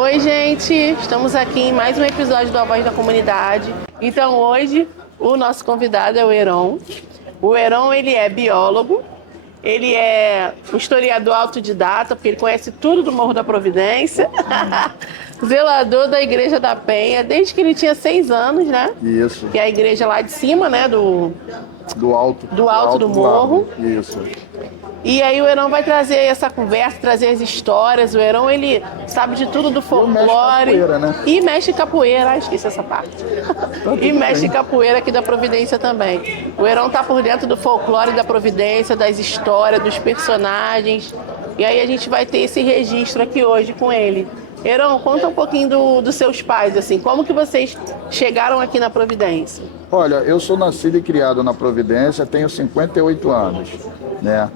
Oi, gente! Estamos aqui em mais um episódio do A Voz da Comunidade. Então, hoje, o nosso convidado é o Heron. O Heron, ele é biólogo, ele é um historiador autodidata, porque ele conhece tudo do Morro da Providência. Zelador da Igreja da Penha, desde que ele tinha 6 anos, né? Isso. Que é a igreja lá de cima, né? Do alto do morro. Isso. E aí o Heron vai trazer essa conversa, trazer as histórias. O Heron, ele sabe de tudo do folclore. Capoeira, né? E mexe capoeira. Esqueci essa parte. E mexe capoeira aqui da Providência também. O Heron tá por dentro do folclore da Providência, das histórias, dos personagens. E aí a gente vai ter esse registro aqui hoje com ele. Heron, conta um pouquinho dos seus pais, assim. Como que vocês chegaram aqui na Providência? Olha, eu sou nascido e criado na Providência, tenho 58 anos, né?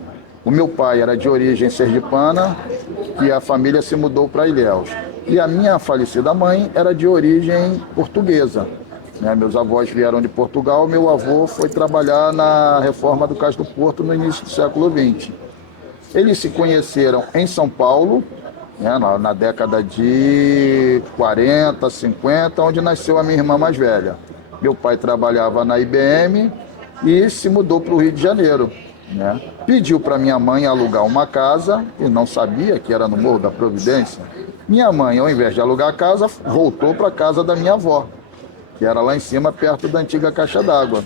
O meu pai era de origem sergipana e a família se mudou para Ilhéus. E a minha falecida mãe era de origem portuguesa, né? Meus avós vieram de Portugal, meu avô foi trabalhar na reforma do Cais do Porto no início do século XX. Eles se conheceram em São Paulo, né, na década de 40, 50, onde nasceu a minha irmã mais velha. Meu pai trabalhava na IBM e se mudou para o Rio de Janeiro, né? Pediu para minha mãe alugar uma casa e não sabia que era no Morro da Providência. Minha mãe, ao invés de alugar a casa, voltou para a casa da minha avó, que era lá em cima, perto da antiga Caixa d'Água.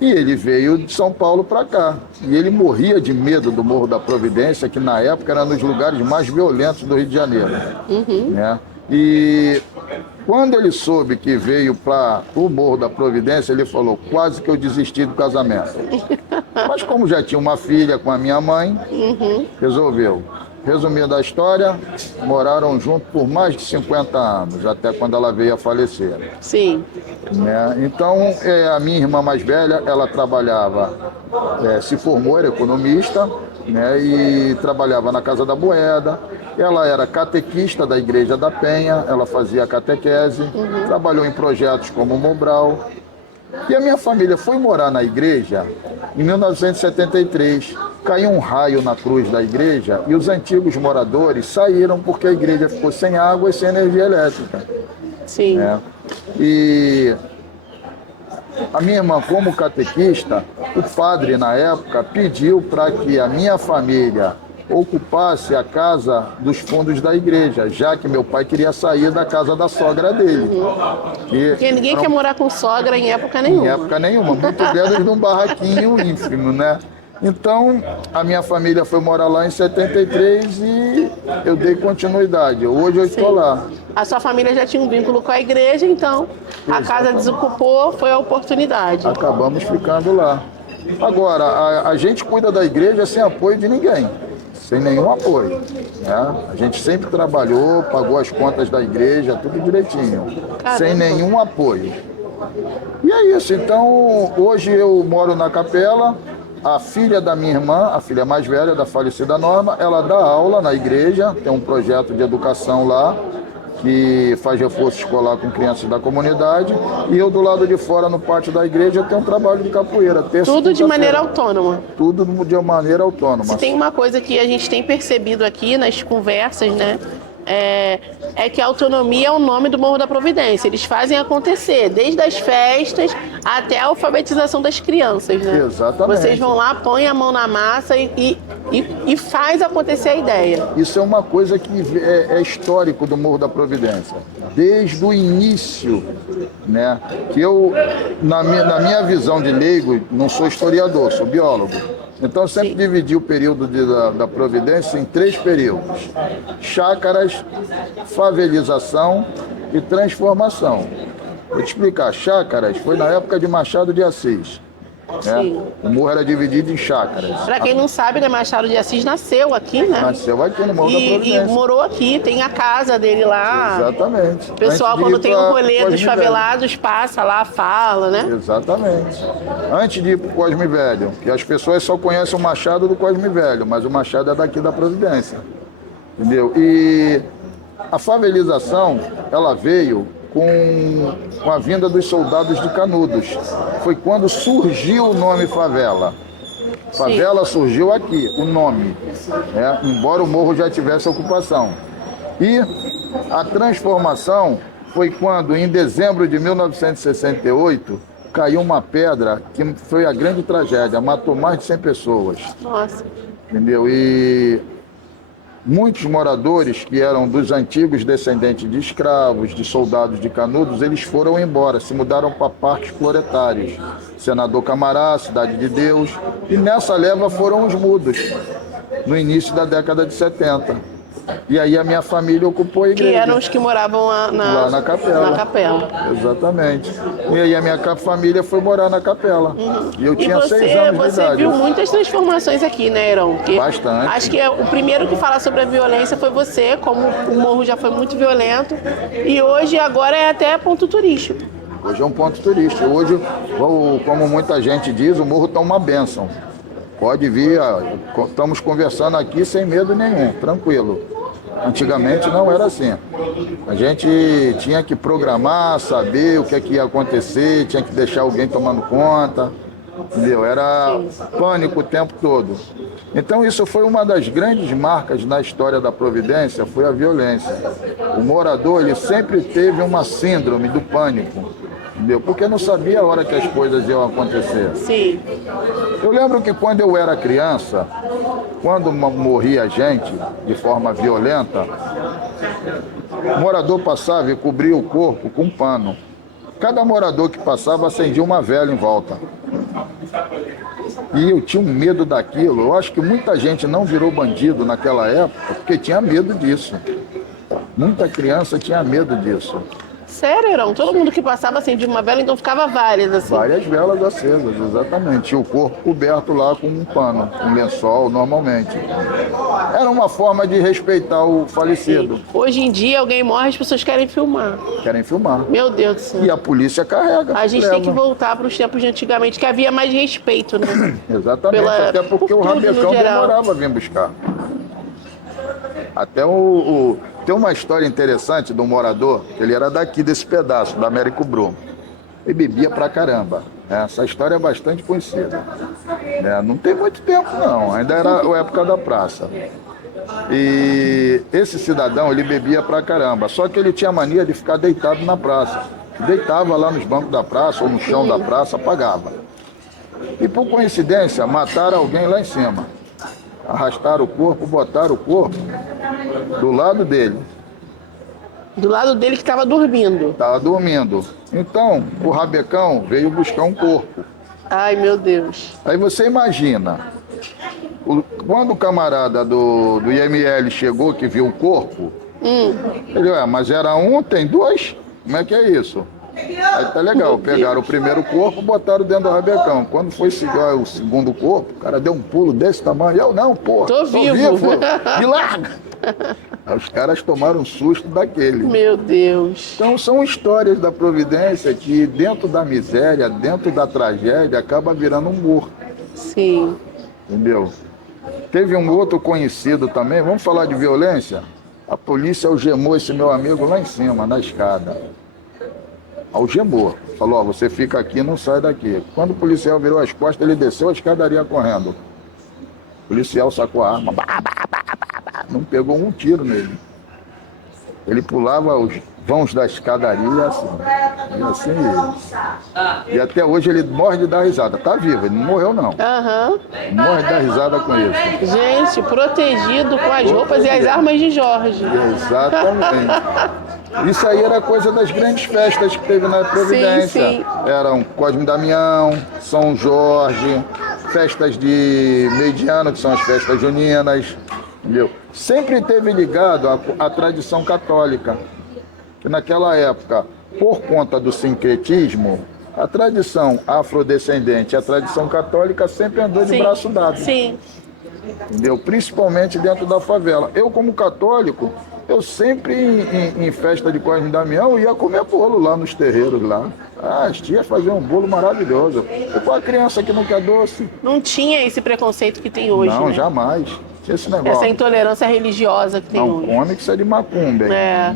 E ele veio de São Paulo para cá. E ele morria de medo do Morro da Providência, que na época era um dos lugares mais violentos do Rio de Janeiro. Né? E quando ele soube que veio para o Morro da Providência, ele falou, quase que eu desisti do casamento. Mas como já tinha uma filha com a minha mãe, resolveu. Resumindo a história, moraram juntos por mais de 50 anos, até quando ela veio a falecer. Sim. Né? Então, a minha irmã mais velha, ela trabalhava, se formou, era economista, né? E trabalhava na Casa da Moeda. Ela era catequista da Igreja da Penha, ela fazia catequese, trabalhou em projetos como o Mobral. E a minha família foi morar na igreja em 1973. Caiu um raio na cruz da igreja e os antigos moradores saíram porque a igreja ficou sem água e sem energia elétrica. Sim. Né? E a minha irmã, como catequista, o padre na época pediu para que a minha família ocupasse a casa dos fundos da igreja, já que meu pai queria sair da casa da sogra dele. Porque ninguém quer morar com sogra em época nenhuma. Em época nenhuma, muito menos num barraquinho ínfimo, né? Então, a minha família foi morar lá em 73 e eu dei continuidade. Hoje eu estou lá. A sua família já tinha um vínculo com a igreja, então a casa desocupou, foi a oportunidade. Acabamos ficando lá. Agora, a gente cuida da igreja sem apoio de ninguém. Sem nenhum apoio, né? A gente sempre trabalhou, pagou as contas da igreja, tudo direitinho, sem nenhum apoio. E é isso, então hoje eu moro na capela, a filha da minha irmã, a filha mais velha da falecida Norma, ela dá aula na igreja, tem um projeto de educação lá, que faz reforço escolar com crianças da comunidade, e eu do lado de fora, no pátio da igreja, tenho um trabalho de capoeira. Tudo de maneira autônoma. Tudo de maneira autônoma. Se tem uma coisa que a gente tem percebido aqui nas conversas, né? É que a autonomia é o nome do Morro da Providência. Eles fazem acontecer, desde as festas até a alfabetização das crianças, né? Exatamente. Vocês vão lá, põem a mão na massa e faz acontecer a ideia. Isso é uma coisa que é histórico do Morro da Providência. Desde o início, né? Que eu, na minha visão de leigo, não sou historiador, sou biólogo. Então, eu sempre dividi o período da Providência em 3 períodos: chácaras, favelização e transformação. Vou te explicar. Chácaras foi na época de Machado de Assis. Né? O morro era dividido em chácaras. Para quem não sabe, né, Machado de Assis nasceu aqui, né? Nasceu aqui no Morro da Providência. E morou aqui, tem a casa dele lá. Exatamente. O pessoal, quando tem um rolê dos favelados, passa lá, fala, né? Exatamente. Antes de ir pro Cosme Velho, que as pessoas só conhecem o Machado do Cosme Velho, mas o Machado é daqui da Providência. Entendeu? E a favelização, ela veio com a vinda dos soldados de Canudos. Foi quando surgiu o nome favela. Favela surgiu aqui, o nome, embora o morro já tivesse ocupação. E A transformação foi quando, em dezembro de 1968, caiu uma pedra que foi a grande tragédia, matou mais de 100 pessoas. Nossa. Entendeu? E muitos moradores que eram dos antigos descendentes de escravos, de soldados de Canudos, eles foram embora, se mudaram para parques floretários. Senador Camará, Cidade de Deus, e nessa leva foram os mudos, no início da década de 70. E aí a minha família ocupou a igreja. Que eram os que moravam lá na capela. Na capela. Exatamente. E aí a minha família foi morar na capela. E eu tinha 6 anos de Você idade. viu muitas transformações aqui, né, Heron? Bastante. Acho que o primeiro que fala sobre a violência foi você, como o morro já foi muito violento. E hoje, agora, é até ponto turístico. Hoje é um ponto turístico. Hoje, como muita gente diz, o morro está uma bênção. Pode vir, estamos conversando aqui sem medo nenhum, tranquilo. Antigamente não era assim. A gente tinha que programar, saber o que ia acontecer, tinha que deixar alguém tomando conta, entendeu? Era pânico o tempo todo. Então isso foi uma das grandes marcas na história da Providência, foi a violência. O morador, ele sempre teve uma síndrome do pânico, entendeu? Porque não sabia a hora que as coisas iam acontecer. Sim. Eu lembro que quando eu era criança, quando morria gente de forma violenta, o morador passava e cobria o corpo com um pano. Cada morador que passava acendia uma vela em volta. E eu tinha um medo daquilo. Eu acho que muita gente não virou bandido naquela época porque tinha medo disso. Muita criança tinha medo disso. Sério, Heron? Todo mundo que passava acendia uma vela, então ficava várias, assim? Várias velas acesas, exatamente. E o corpo coberto lá com um pano, um lençol, normalmente. Era uma forma de respeitar o falecido. Sim. Hoje em dia, alguém morre, as pessoas querem filmar. Querem filmar. Meu Deus do céu. E a polícia carrega. A gente tem que voltar para os tempos de antigamente, que havia mais respeito, né? Exatamente, até porque o rabecão demorava a vir buscar. Até tem uma história interessante de um morador, ele era daqui desse pedaço, da Américo Brum. Ele bebia pra caramba. Essa história é bastante conhecida. Não tem muito tempo não, ainda era a época da praça. E esse cidadão, ele bebia pra caramba, só que ele tinha mania de ficar deitado na praça. Deitava lá nos bancos da praça ou no chão da praça, apagava. E por coincidência, mataram alguém lá em cima. Arrastaram o corpo, botaram o corpo do lado dele. Do lado dele que estava dormindo. Estava dormindo. Então, o rabecão veio buscar um corpo. Ai, meu Deus. Aí você imagina, quando o camarada do IML chegou, que viu o corpo, ele, mas era um, tem dois? Como é que é isso? Aí tá legal, pegaram o primeiro corpo, botaram dentro do rabecão. Quando foi o segundo corpo, o cara deu um pulo desse tamanho. Eu não, porra, tô vivo. Me larga. Aí os caras tomaram um susto daquele. Meu Deus. Então são histórias da Providência que dentro da miséria, dentro da tragédia, acaba virando humor. Sim. Entendeu? Teve um outro conhecido também, vamos falar de violência? A polícia algemou esse meu amigo lá em cima, na escada. Algemou. Falou, ó, você fica aqui, não sai daqui. Quando o policial virou as costas, ele desceu a escadaria correndo. O policial sacou a arma, não pegou um tiro nele. Ele pulava os vãos da escadaria assim. E assim ele. E até hoje ele morre de dar risada. Tá vivo, ele não morreu não. Morre de dar risada com isso. Gente, protegido com as roupas e as armas de Jorge. Exatamente. Isso aí era coisa das grandes festas que teve na Providência. Sim, sim. Eram Cosme e Damião, São Jorge, festas de meio de ano, que são as festas juninas. Entendeu? Sempre teve ligado à tradição católica. Que naquela época, por conta do sincretismo, a tradição afrodescendente e a tradição católica sempre andou de braço dado. Sim. Entendeu? Principalmente dentro da favela. Eu, como católico, eu sempre, em festa de Cosme e Damião, ia comer bolo lá nos terreiros lá. As tias faziam um bolo maravilhoso. E qual a criança que não quer doce? Não tinha esse preconceito que tem hoje, Não, né? jamais. Tinha esse negócio. Essa intolerância religiosa que tem hoje. Não come que isso é de macumba.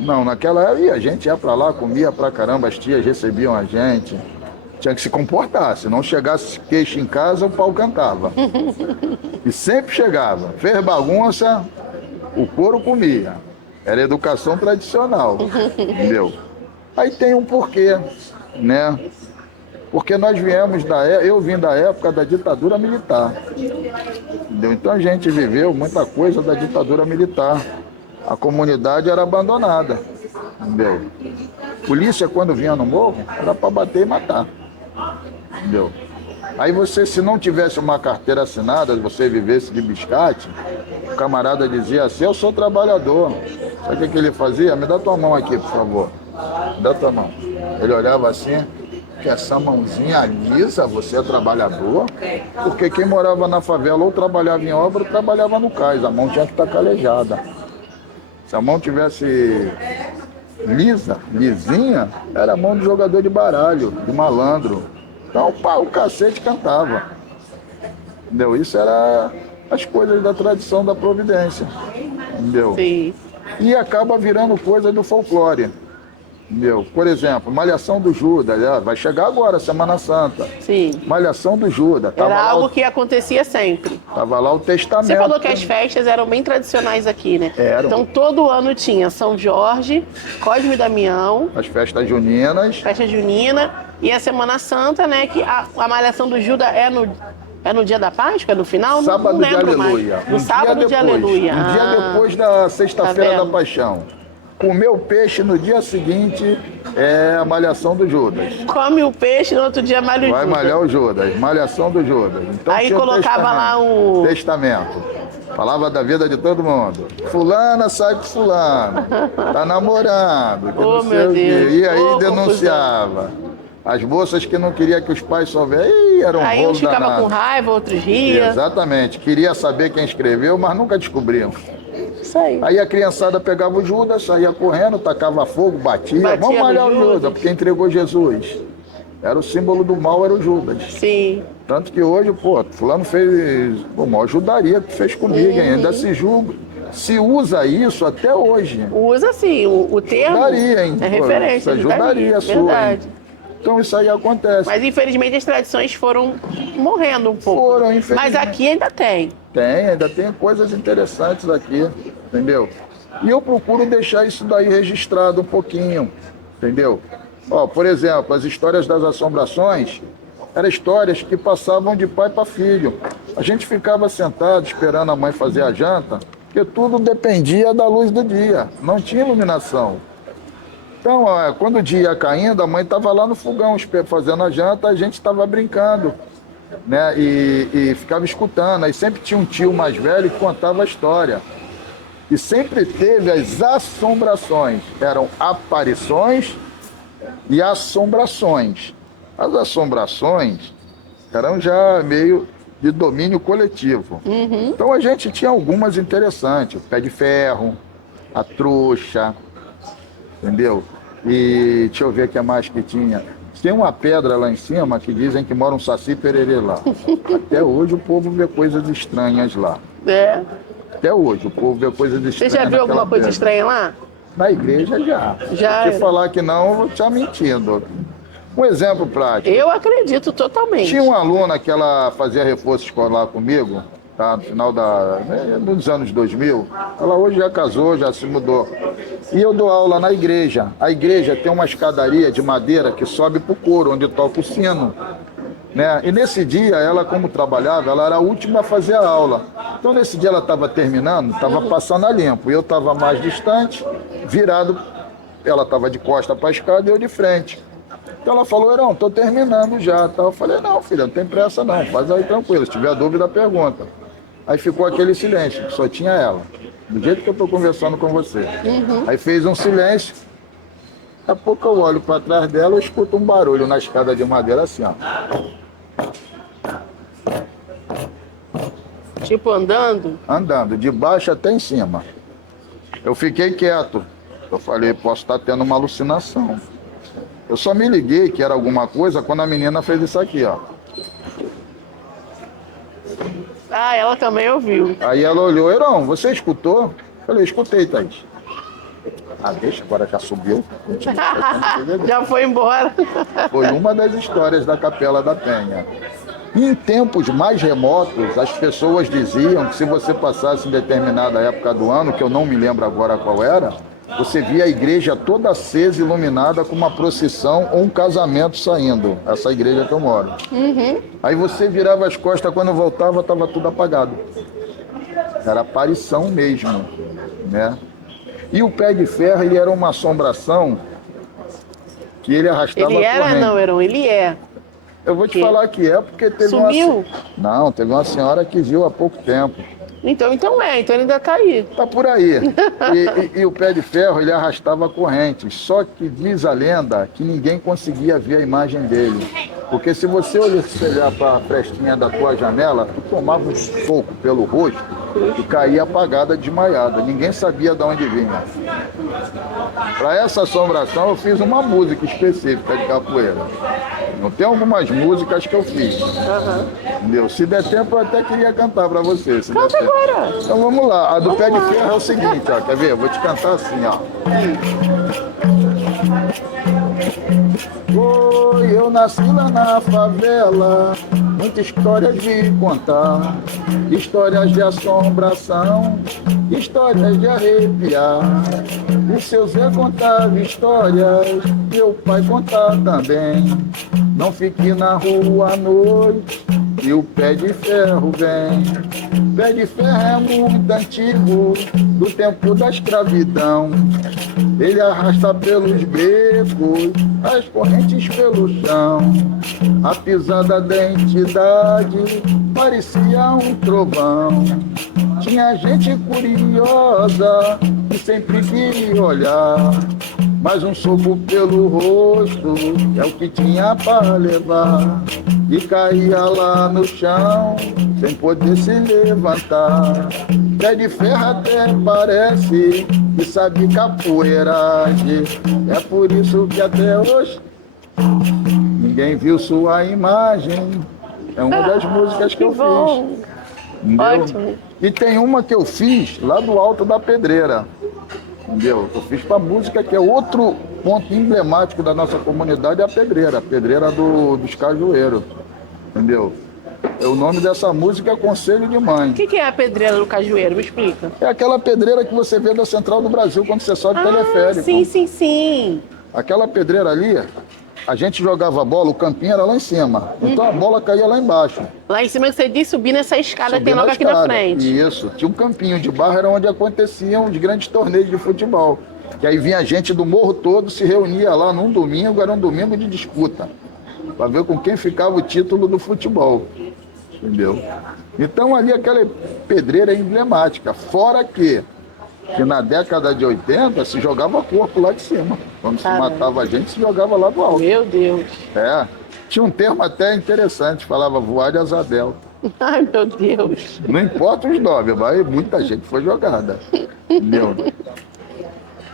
Não, naquela época a gente ia pra lá, comia pra caramba, as tias recebiam a gente. Tinha que se comportar, se não chegasse queixo em casa, o pau cantava. E sempre chegava. Fez bagunça, o couro comia. Era educação tradicional, entendeu? Aí tem um porquê, né? Porque nós viemos eu vim da época da ditadura militar, entendeu? Então a gente viveu muita coisa da ditadura militar. A comunidade era abandonada, entendeu? Polícia, quando vinha no morro, era para bater e matar, entendeu? Aí você, se não tivesse uma carteira assinada, você vivesse de biscate, o camarada dizia assim, eu sou trabalhador. Sabe o que ele fazia? Me dá tua mão aqui, por favor. Me dá tua mão. Ele olhava assim, que essa mãozinha lisa, você é trabalhador? Porque quem morava na favela ou trabalhava em obra ou trabalhava no cais. A mão tinha que estar calejada. Se a mão tivesse lisinha, era a mão de jogador de baralho, de malandro. Então o cacete cantava. Entendeu? Isso era as coisas da tradição da Providência. Entendeu? Sim. E acaba virando coisa do folclore. Entendeu? Por exemplo, Malhação do Judas, vai chegar agora, Semana Santa. Sim. Malhação do Judas. Era algo que acontecia sempre. Tava lá o testamento. Você falou que as festas eram bem tradicionais aqui, né? Eram. Então todo ano tinha São Jorge, Cosme e Damião, As festas juninas. festa junina e a Semana Santa, né? Que a Malhação do Judas é no dia da Páscoa, é no final? Sábado não de lembro Aleluia. mais. No sábado de Aleluia. Um dia depois da Sexta-feira Tá da Paixão. Comer o peixe no dia seguinte é a Malhação do Judas. Come o peixe, no outro dia malha o Vai Judas. malhar o Judas, Malhação do Judas. Então, Aí tinha colocava lá o... testamento. Falava da vida de todo mundo. Fulana sai com fulano. Tá namorando. Que Oh, não sei meu o quê. Deus. E aí Oh, denunciava. As moças que não queriam que os pais soubessem, eram Aí rolo uns ficavam danado. com raiva, outros riam. Exatamente. Queria saber quem escreveu, mas nunca descobriam. Isso aí. Aí a criançada pegava o Judas, saía correndo, tacava fogo, batia. Batia Vamos malhar no o Judas, Judas. porque entregou Jesus. Era o símbolo do mal, era o Judas. Sim. Tanto que hoje, fulano fez, maior ajudaria que fez comigo, hein? Ainda se julga. Se usa isso até hoje. Usa assim, o termo Ajudaria, hein? é referência. Isso ajudaria a sua, verdade. hein? Então isso aí acontece. Mas infelizmente as tradições foram morrendo um pouco. Foram, infelizmente. Mas aqui ainda tem. Ainda tem coisas interessantes aqui, entendeu? E eu procuro deixar isso daí registrado um pouquinho, entendeu? Ó, por exemplo, as histórias das assombrações eram histórias que passavam de pai para filho. A gente ficava sentado esperando a mãe fazer a janta, porque tudo dependia da luz do dia, não tinha iluminação. Então, quando o dia ia caindo, a mãe estava lá no fogão fazendo a janta, a gente estava brincando, né? E ficava escutando. Aí sempre tinha um tio mais velho que contava a história. E sempre teve as assombrações. Eram aparições e assombrações. As assombrações eram já meio de domínio coletivo. Então a gente tinha algumas interessantes. O pé de ferro, a trouxa, entendeu? E deixa eu ver o que mais que tinha. Tem uma pedra lá em cima que dizem que mora um saci pererê lá. Até hoje o povo vê coisas estranhas lá. É. Até hoje o povo vê coisas Você estranhas. já viu alguma naquela coisa pedra. estranha lá? Na igreja já. Já. Se falar que não, eu vou estar mentindo. Um exemplo prático. Eu acredito totalmente. Tinha uma aluna que ela fazia reforço escolar comigo, tá? No final dos anos 2000. Ela hoje já casou, já se mudou. E eu dou aula na igreja. A igreja tem uma escadaria de madeira que sobe para o coro, onde toca o sino. Né? E nesse dia, ela como trabalhava, ela era a última a fazer a aula. Então nesse dia ela estava terminando, estava passando a limpo. Eu estava mais distante, virado, ela estava de costa para a escada e eu de frente. Então ela falou, Herão, estou terminando já. Eu falei, não, filha, não tem pressa não, faz aí tranquilo, se tiver dúvida, pergunta. Aí ficou aquele silêncio, só tinha ela, do jeito que eu estou conversando com você. Aí fez um silêncio, daqui a pouco eu olho para trás dela e escuto um barulho na escada de madeira assim, ó. Tipo andando? Andando, de baixo até em cima. Eu fiquei quieto, eu falei, posso estar tendo uma alucinação. Eu só me liguei que era alguma coisa quando a menina fez isso aqui, ó. Ah, ela também ouviu. Aí ela olhou, Herão, você escutou? Eu falei, escutei, Thaís. Ah, deixa, agora já subiu. Já foi embora. Foi uma das histórias da Capela da Penha. Em tempos mais remotos, as pessoas diziam que se você passasse em determinada época do ano, que eu não me lembro agora qual era, você via a igreja toda acesa, iluminada, com uma procissão ou um casamento saindo. Essa igreja que eu moro. Aí você virava as costas, quando voltava, estava tudo apagado. Era aparição mesmo, né? E o pé de ferro, ele era uma assombração que ele arrastava Ele era, corrente. não, Heron, ele é. Eu vou te falar que é porque teve Sumiu? Não, teve uma senhora que viu há pouco tempo. Então ele ainda tá aí. Tá por aí. E o pé de ferro, ele arrastava correntes. Só que diz a lenda que ninguém conseguia ver a imagem dele. Porque se você olhar para a frestinha da tua janela, tu tomava um soco pelo rosto e caía apagada, desmaiada. Ninguém sabia de onde vinha. Para essa assombração, eu fiz uma música específica de capoeira. Não tem algumas músicas que eu fiz. Entendeu? Se der tempo, eu até queria cantar para você. Canta agora. Então vamos lá. A do pé de ferro é o seguinte, ó. Quer ver? Eu vou te cantar assim, ó. Oi, eu nasci lá na favela, muita história de contar, histórias de assombração, histórias de arrepiar. O seu Zé contava histórias, meu pai contava também. Não fique na rua à noite e o pé de ferro vem. Pé de ferro é muito antigo, do tempo da escravidão. Ele arrasta pelos becos, as correntes pelo chão. A pisada da entidade parecia um trovão. Tinha gente curiosa que sempre queria olhar, mas um soco pelo rosto é o que tinha para levar. E caía lá no chão, sem poder se levantar. Pé de ferro até parece que sabe capoeiragem. É por isso que até hoje ninguém viu sua imagem. É uma das músicas que eu fiz. Entendeu? Ótimo. E tem uma que eu fiz lá do Alto da Pedreira. Entendeu? Eu fiz para música, que é outro ponto emblemático da nossa comunidade, é a Pedreira dos Cajueiros. Entendeu? O nome dessa música é Conselho de Mãe. O que é a pedreira do Cajueiro? Me explica. É aquela pedreira que você vê da Central do Brasil quando você sobe teleférico. Sim. Aquela pedreira ali, a gente jogava bola, o campinho era lá em cima. Então a bola caía lá embaixo. Lá em cima que você disse, subir nessa escada, Subia tem logo na aqui na escada. frente. Isso. Tinha um campinho de barro, era onde aconteciam os grandes torneios de futebol. Que aí vinha gente do morro todo, se reunia lá num domingo, era um domingo de disputa, para ver com quem ficava o título do futebol. Entendeu? Então ali aquela pedreira é emblemática. Fora que na década de 80 se jogava corpo lá de cima. Quando se matava a gente, se jogava lá do alto. Meu Deus. É. Tinha um termo até interessante, falava voar de asa delta. Ai, meu Deus. Não importa os nomes, mas muita gente foi jogada. Entendeu?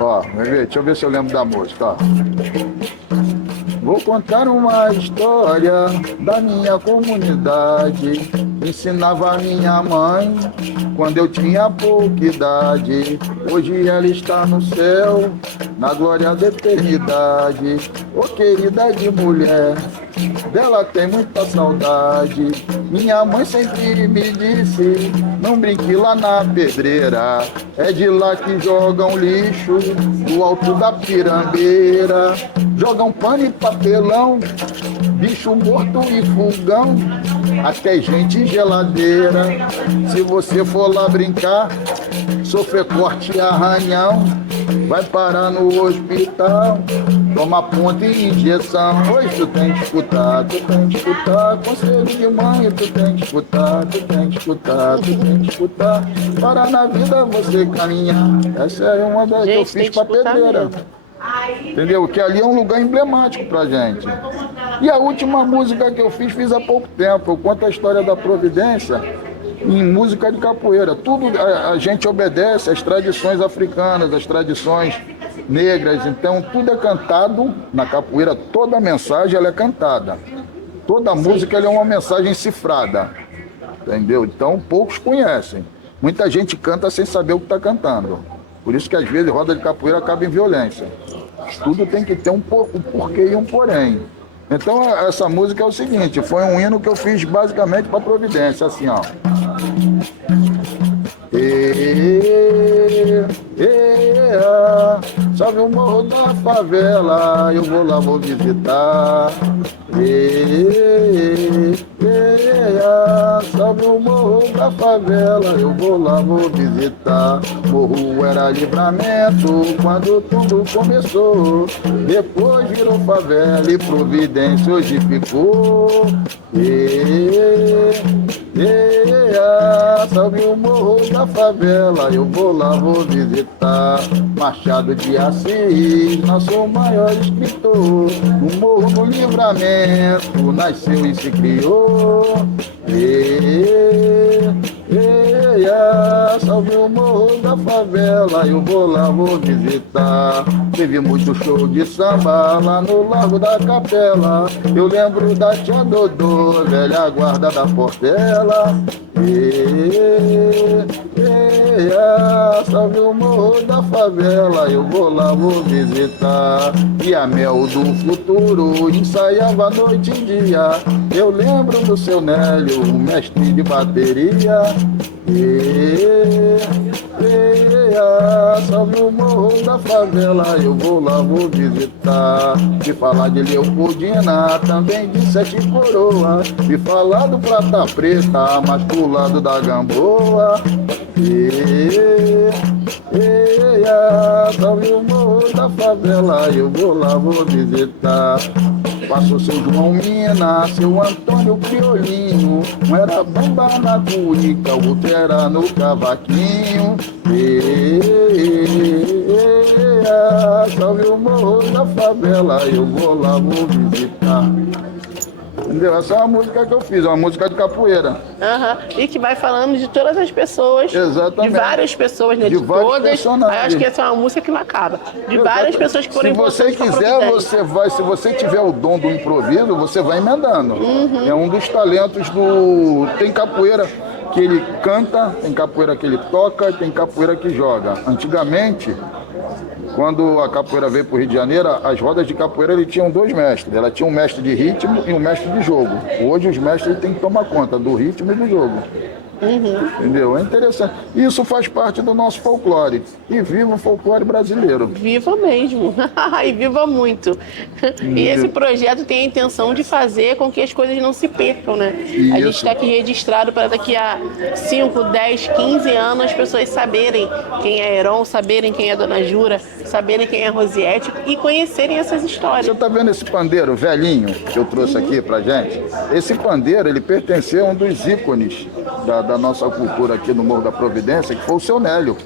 Ó, vai ver, deixa eu ver se eu lembro da música, ó. Vou contar uma história da minha comunidade. Ensinava a minha mãe quando eu tinha pouca idade. Hoje ela está no céu, na glória da eternidade. Ô querida de mulher, dela tem muita saudade. Minha mãe sempre me disse, não brinque lá na pedreira. É de lá que jogam lixo, do alto da pirambeira. Jogam pano e papelão, bicho morto e fogão, até gente em geladeira. Se você for lá brincar, sofrer corte e arranhão, vai parar no hospital, toma ponta e injeção. Pois tu tem que escutar, conselho de mãe, tu tem que escutar, tu tem que escutar. Para na vida você caminhar. Essa é uma das que eu fiz pra pedreira. Entendeu? Que ali é um lugar emblemático pra gente. E a última música que eu fiz há pouco tempo. Eu conto a história da Providência em música de capoeira. Tudo a gente obedece às tradições africanas, às tradições negras. Então tudo é cantado na capoeira. Toda a mensagem ela é cantada. Toda música ela é uma mensagem cifrada. Entendeu? Então poucos conhecem. Muita gente canta sem saber o que está cantando. Por isso que às vezes roda de capoeira acaba em violência. Tudo tem que ter um porquê e um porém. Então, essa música é o seguinte, foi um hino que eu fiz basicamente para Providência, assim, ó. Salve o morro da favela, eu vou lá, vou visitar. Salve o morro da favela, eu vou lá, vou visitar. Morro era Livramento quando tudo começou. Depois virou favela e Providência hoje ficou. Salve o morro da favela, eu vou lá, vou visitar. Machado de Assis, nosso maior escritor. No morro do Livramento, nasceu e se criou. Salve o morro da favela, eu vou lá, vou visitar. Teve muito show de samba lá no Largo da Capela. Eu lembro da tia Dodô, velha guarda da Portela. Salve o morro da favela, eu vou lá, vou visitar. E a Mel do Futuro ensaiava noite e dia. Eu lembro do seu Nélio, o mestre de bateria. Salve o morro da favela, eu vou lá, vou visitar. E falar de Leopoldina, também de Sete Coroas. E falar do Prata Preta, mas pro lado da Gamboa. Salve o morro da favela, eu vou lá, vou visitar. Passou seu João Mina, seu Antônio Criolinho. Um era bamba na cuíca, o outro era no cavaquinho. Salve o morro da favela, eu vou lá, vou visitar. Entendeu? Essa é uma música que eu fiz, uma música de capoeira. E que vai falando de todas as pessoas. Exatamente. De várias pessoas, né? De vários todas. personagens. Aí acho que essa é uma música que não acaba. De várias pessoas que foram Se você importantes pra quiser, Providência. você vai. Se você tiver o dom do improviso, você vai emendando. É um dos talentos do. Tem capoeira que ele canta, tem capoeira que ele toca, tem capoeira que joga. Antigamente, quando a capoeira veio para o Rio de Janeiro, as rodas de capoeira ele tinham dois mestres. Ela tinha um mestre de ritmo e um mestre de jogo. Hoje os mestres têm que tomar conta do ritmo e do jogo. Entendeu? É interessante. Isso faz parte do nosso folclore. E viva o folclore brasileiro. Viva mesmo. E viva muito. E esse projeto tem a intenção de fazer com que as coisas não se percam, né? A gente está aqui registrado para daqui a 5, 10, 15 anos as pessoas saberem quem é Heron, saberem quem é Dona Jura, saberem quem é Rosiete e conhecerem essas histórias. Você está vendo esse pandeiro velhinho que eu trouxe aqui pra gente? Esse pandeiro, ele pertenceu a um dos ícones da nossa cultura aqui no Morro da Providência, que foi o seu Nélio,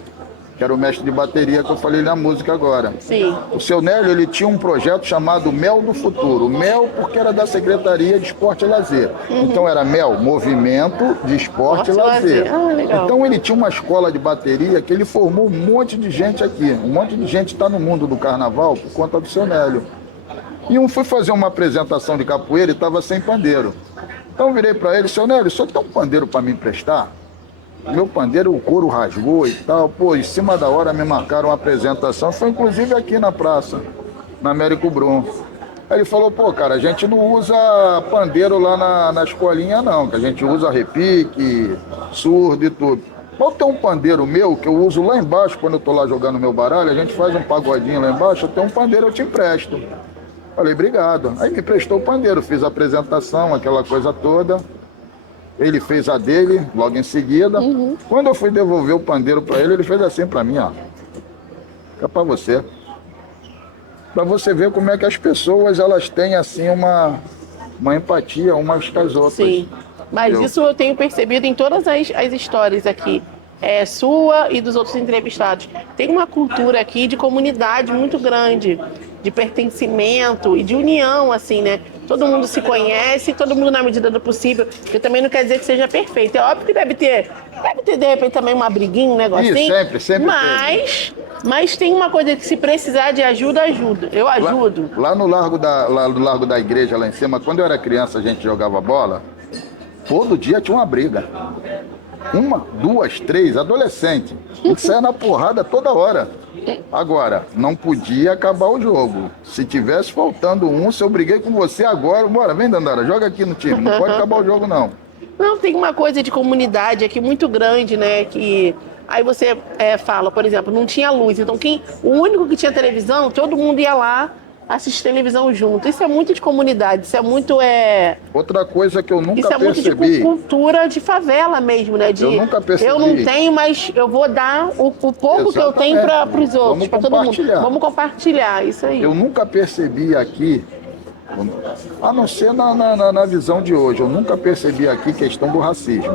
que era o mestre de bateria que eu falei na música agora. Sim. O seu Nélio, ele tinha um projeto chamado Mel do Futuro. Mel porque era da Secretaria de Esporte e Lazer. Então era Mel, Movimento de Esporte e Lazer. Legal. Então ele tinha uma escola de bateria que ele formou um monte de gente aqui. Um monte de gente está no mundo do carnaval por conta do seu Nélio. E fui fazer uma apresentação de capoeira e estava sem pandeiro. Então virei para ele, seu Nélio, o senhor tem um pandeiro para me emprestar? Meu pandeiro, o couro rasgou e tal. Pô, em cima da hora me marcaram uma apresentação. Foi inclusive aqui na praça, na Américo Brum. Aí ele falou, pô, cara, a gente não usa pandeiro lá na escolinha não, que a gente usa repique, surdo e tudo. Pode ter um pandeiro meu que eu uso lá embaixo, quando eu tô lá jogando meu baralho, a gente faz um pagodinho lá embaixo, eu tenho um pandeiro, eu te empresto. Falei, obrigado. Aí me emprestou o pandeiro, fiz a apresentação, aquela coisa toda. Ele fez a dele, logo em seguida. Quando eu fui devolver o pandeiro para ele, ele fez assim para mim, ó. É para você. Para você ver como é que as pessoas, elas têm, assim, uma empatia umas com as outras. Sim, mas isso eu tenho percebido em todas as histórias aqui. Sua e dos outros entrevistados. Tem uma cultura aqui de comunidade muito grande, de pertencimento e de união, assim, né? Todo mundo se conhece, todo mundo na medida do possível, que também não quer dizer que seja perfeito. É óbvio que deve ter de repente também uma briguinha, um negocinho. Sempre mas tem uma coisa que se precisar de ajuda, ajuda. Eu ajudo. Lá no Largo da Igreja, lá em cima, quando eu era criança, a gente jogava bola, todo dia tinha uma briga. 1, 2, 3, adolescente. A gente saia na porrada toda hora. Agora, não podia acabar o jogo. Se tivesse faltando um, se eu briguei com você agora, bora, vem, Dandara, joga aqui no time. Não pode acabar o jogo, não. Não, tem uma coisa de comunidade aqui muito grande, né? Que aí você fala, por exemplo, não tinha luz. Então, o único que tinha televisão, todo mundo ia lá assistir televisão junto. Isso é muito de comunidade, isso é muito... Outra coisa que eu nunca isso é muito percebi... de cultura de favela mesmo, né? Eu nunca percebi. Eu não tenho, mas eu vou dar o pouco que eu tenho para os outros, para todo mundo. Vamos compartilhar, isso aí. Eu nunca percebi aqui, a não ser na visão de hoje, eu nunca percebi aqui questão do racismo.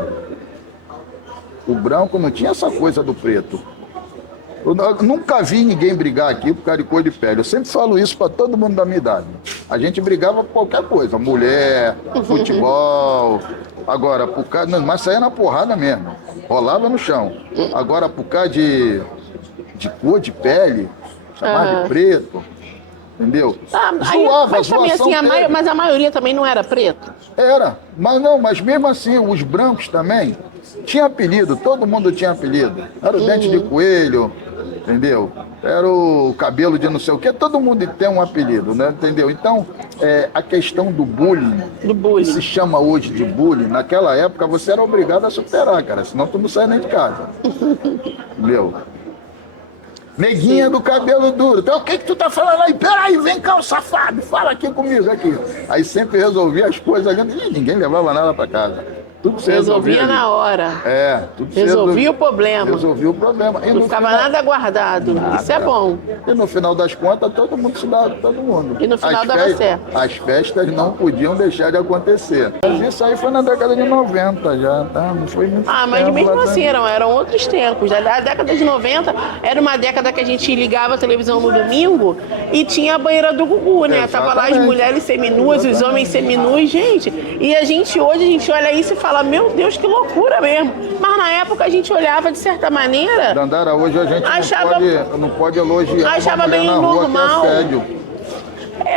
O branco não tinha essa coisa do preto. Eu nunca vi ninguém brigar aqui por causa de cor de pele. Eu sempre falo isso para todo mundo da minha idade. A gente brigava por qualquer coisa, mulher, futebol. Agora, por causa, mas saía na porrada mesmo. Rolava no chão. Agora, por causa de cor de pele, chamar de preto, entendeu? Mas também assim, mas a maioria também não era preto? Era, mas mesmo assim, os brancos também tinham apelido, todo mundo tinha apelido. Era o dente de coelho, entendeu? Era o cabelo de não sei o quê, todo mundo tem um apelido, né? Entendeu? Então, a questão do bullying, que se chama hoje de bullying, naquela época você era obrigado a superar, cara, senão tu não sai nem de casa. Entendeu? Neguinha do cabelo duro. Então, o que tu tá falando aí? Peraí, vem cá, o safado, fala aqui comigo, aqui. Aí sempre resolvia as coisas ali, e ninguém levava nada pra casa. Tudo se resolvia na hora. Tudo resolvia o problema. Resolvia o problema. E não ficava nada guardado. Nada. Isso é bom. E no final das contas, todo mundo se dava com todo mundo. E no final dava certo. As festas não podiam deixar de acontecer. Mas isso aí foi na década de 90 já, tá? Não foi muito tempo, mas mesmo assim, eram outros tempos. A década de 90 era uma década que a gente ligava a televisão no domingo e tinha a banheira do Gugu, né? Tava lá as mulheres seminuas, os homens seminus, gente. E hoje a gente olha isso e fala, meu Deus, que loucura mesmo. Mas na época a gente olhava de certa maneira... Dandara, hoje a gente não pode elogiar achava uma mulher bem na rua normal. que é assédio.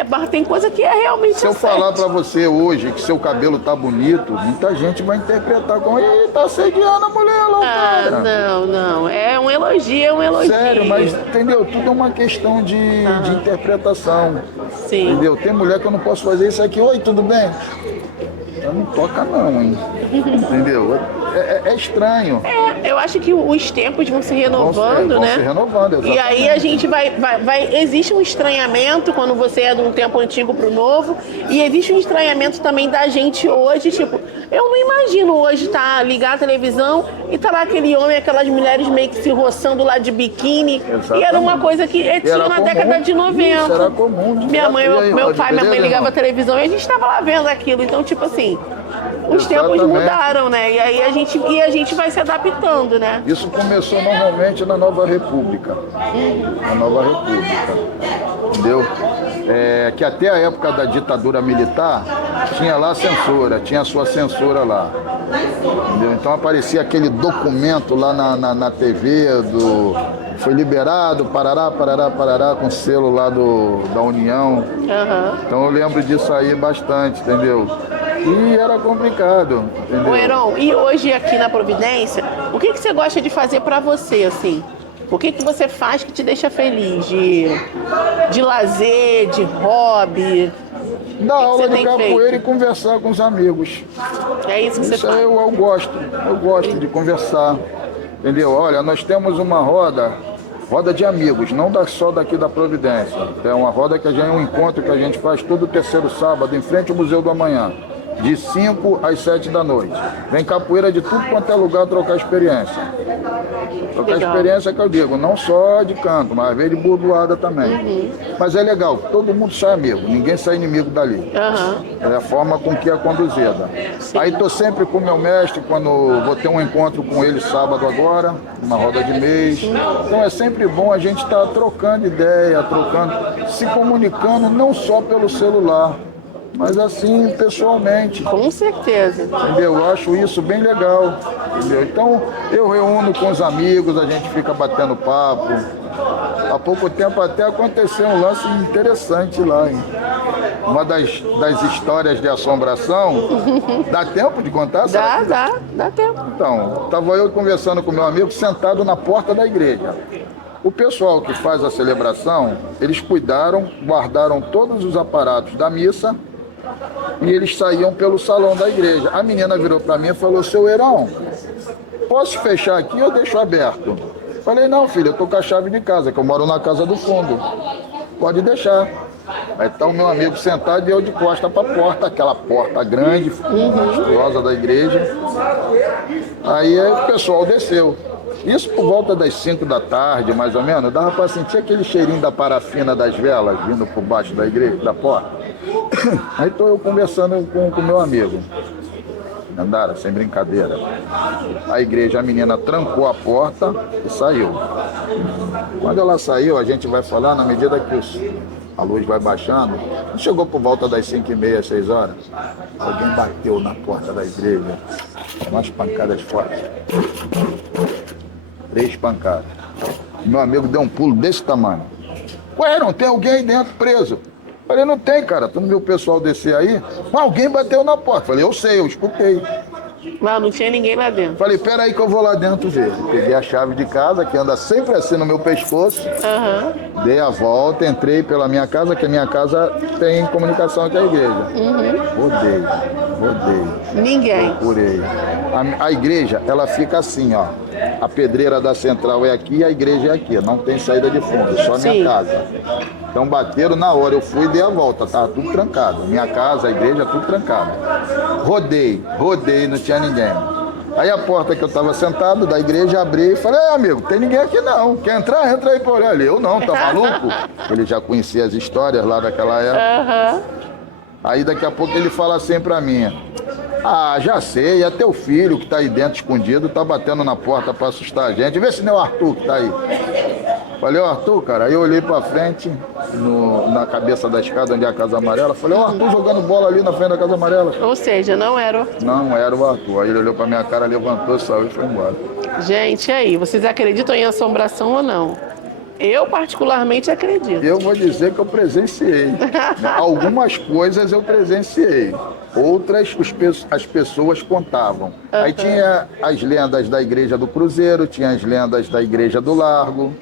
Mas tem coisa que é realmente Se eu falar pra você hoje que seu cabelo tá bonito, muita gente vai interpretar como ele tá assediando a mulher lá, cara. Não. É um elogio, Sério, mas entendeu? Tudo é uma questão de interpretação. Sim. Entendeu? Tem mulher que eu não posso fazer isso aqui. Oi, tudo bem? Não toca não, hein? Entendeu? É estranho. Eu acho que os tempos vão se renovando, vão né? se renovando, exatamente. E aí a gente vai... Existe um estranhamento quando você é de um tempo antigo pro novo. E existe um estranhamento também da gente hoje, tipo... Eu não imagino hoje ligar a televisão e tá lá aquele homem, aquelas mulheres meio que se roçando lá de biquíni. Exatamente. E era uma coisa que tinha na década de 90. Isso era comum. Minha mãe, meu pai, minha mãe ligava a televisão e a gente tava lá vendo aquilo. Então, tipo assim... Os tempos mudaram, né? E aí a gente vai se adaptando, né? Isso começou normalmente na Nova República. Na Nova República. Entendeu? Que até a época da ditadura militar tinha lá a censura, tinha a sua censura lá. Entendeu? Então aparecia aquele documento lá na TV foi liberado, parará, com selo lá da União. Então eu lembro disso aí bastante, entendeu? E era complicado, entendeu? Ô, Heron, e hoje aqui na Providência, o que você gosta de fazer pra você, assim? O que você faz que te deixa feliz? De lazer, de hobby? Dar aula de capoeira e conversar com os amigos. É isso que você faz? Eu gosto de conversar, entendeu? Olha, nós temos uma roda de amigos, não só daqui da Providência. É uma roda que um encontro que a gente faz todo terceiro sábado em frente ao Museu do Amanhã, de 5 às 7 da noite. Vem capoeira de tudo quanto é lugar trocar experiência. Trocar experiência que eu digo, não só de canto, mas às vezes de burdoada também. Mas é legal, todo mundo sai amigo, ninguém sai inimigo dali. É a forma com que é conduzida. Sim. Aí tô sempre com o meu mestre, quando vou ter um encontro com ele sábado agora, uma roda de mês. Então é sempre bom a gente estar trocando ideia, se comunicando não só pelo celular, mas assim, pessoalmente. Com certeza. Entendeu? Eu acho isso bem legal. Entendeu? Então, eu reúno com os amigos, a gente fica batendo papo. Há pouco tempo até aconteceu um lance interessante lá, hein? Uma das histórias de assombração. Dá tempo de contar? Dá tempo. Então, estava eu conversando com meu amigo sentado na porta da igreja. O pessoal que faz a celebração, eles cuidaram, guardaram todos os aparatos da missa e eles saíam pelo salão da igreja. A menina virou para mim e falou: seu Heron, posso fechar aqui ou deixo aberto? Falei: não, filha, eu tô com a chave de casa, que eu moro na casa do fundo. Pode deixar. Aí tá o meu amigo sentado e eu de costa para a porta, aquela porta grande, monstruosa da igreja. Aí o pessoal desceu. Isso por volta das 5 da tarde, mais ou menos, dava para sentir aquele cheirinho da parafina das velas vindo por baixo da igreja, da porta. Aí estou eu conversando com o meu amigo. Andara, sem brincadeira. A igreja, a menina trancou a porta e saiu. Quando ela saiu, a gente vai falar na medida que a luz vai baixando. Chegou por volta das 5h30, 6 horas. Alguém bateu na porta da igreja. Umas pancadas fortes. 3 pancadas. Meu amigo deu um pulo desse tamanho. Ué, não tem alguém aí dentro preso? Falei: não tem, cara. Tu não viu o pessoal descer aí? Mas alguém bateu na porta. Falei: eu sei, eu escutei. Mas não tinha ninguém lá dentro. Falei: peraí que eu vou lá dentro ver. Peguei a chave de casa, que anda sempre assim no meu pescoço. Dei a volta, entrei pela minha casa, que a minha casa tem comunicação com a igreja. Rodei. Ninguém. Procurei. A igreja, ela fica assim, ó. A pedreira da central é aqui e a igreja é aqui. Não tem saída de fundo, só a minha casa. Então bateram na hora, eu fui e dei a volta, tava tudo trancado. Minha casa, a igreja, tudo trancado. Rodei, não tinha ninguém. Aí a porta que eu tava sentado da igreja, abri e falei: amigo, tem ninguém aqui não. Quer entrar? Entra aí pra olhar ali. Eu não, tá maluco? Ele já conhecia as histórias lá daquela época. Aí daqui a pouco ele fala assim pra mim: ah, já sei, é teu filho que tá aí dentro escondido, tá batendo na porta pra assustar a gente. Vê se não é o Arthur que tá aí. Falei: ó, Arthur, cara. Aí eu olhei pra frente, na cabeça da escada onde é a Casa Amarela. Falei: ó, Arthur jogando bola ali na frente da Casa Amarela. Ou seja, não era o Arthur. Não era o Arthur. Aí ele olhou pra minha cara, levantou, saiu e foi embora. Gente, e aí? Vocês acreditam em assombração ou não? Eu particularmente acredito. Eu vou dizer que eu presenciei. Algumas coisas eu presenciei. Outras as pessoas contavam. Aí tinha as lendas da Igreja do Cruzeiro, tinha as lendas da Igreja do Largo,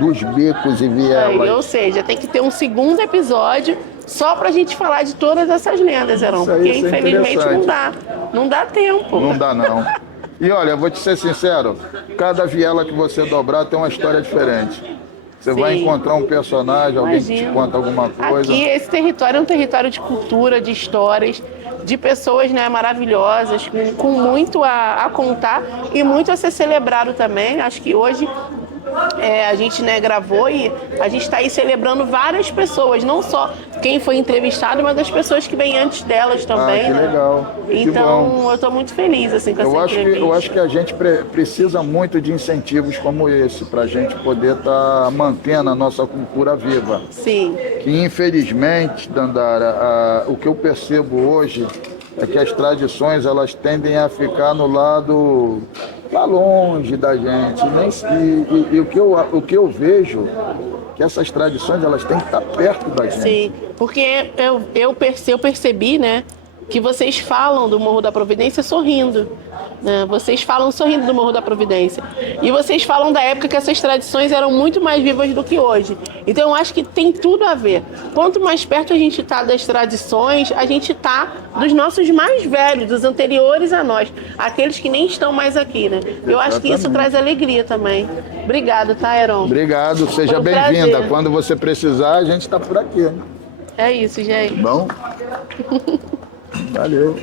dos becos e vielas. Aí, ou seja, tem que ter um segundo episódio só pra gente falar de todas essas lendas, Heron. Porque infelizmente não dá tempo. Não dá não. E olha, vou te ser sincero, cada viela que você dobrar tem uma história diferente. Você vai encontrar um personagem, alguém que te conta alguma coisa. Aqui, esse território é um território de cultura, de histórias, de pessoas, né, maravilhosas, com muito a contar e muito a ser celebrado também. Acho que hoje a gente, né, gravou e a gente está aí celebrando várias pessoas, não só quem foi entrevistado, mas as pessoas que vêm antes delas também. Que legal. Então, eu estou muito feliz assim, com essa entrevista. Eu acho que a gente precisa muito de incentivos como esse, para a gente poder estar mantendo a nossa cultura viva. Sim. Que infelizmente, Dandara, o que eu percebo hoje é que as tradições elas tendem a ficar no lado lá longe da gente. E o que eu vejo que essas tradições elas têm que estar perto da gente. Sim, porque eu percebi, né, que vocês falam do Morro da Providência sorrindo. Né? Vocês falam sorrindo do Morro da Providência. E vocês falam da época que essas tradições eram muito mais vivas do que hoje. Então eu acho que tem tudo a ver. Quanto mais perto a gente está das tradições, a gente está dos nossos mais velhos, dos anteriores a nós. Aqueles que nem estão mais aqui, né? Eu acho que isso traz alegria também. Obrigado, tá, Heron? Obrigado, seja bem-vinda. Quando você precisar, a gente está por aqui. Né? É isso, gente. Bom? Valeu.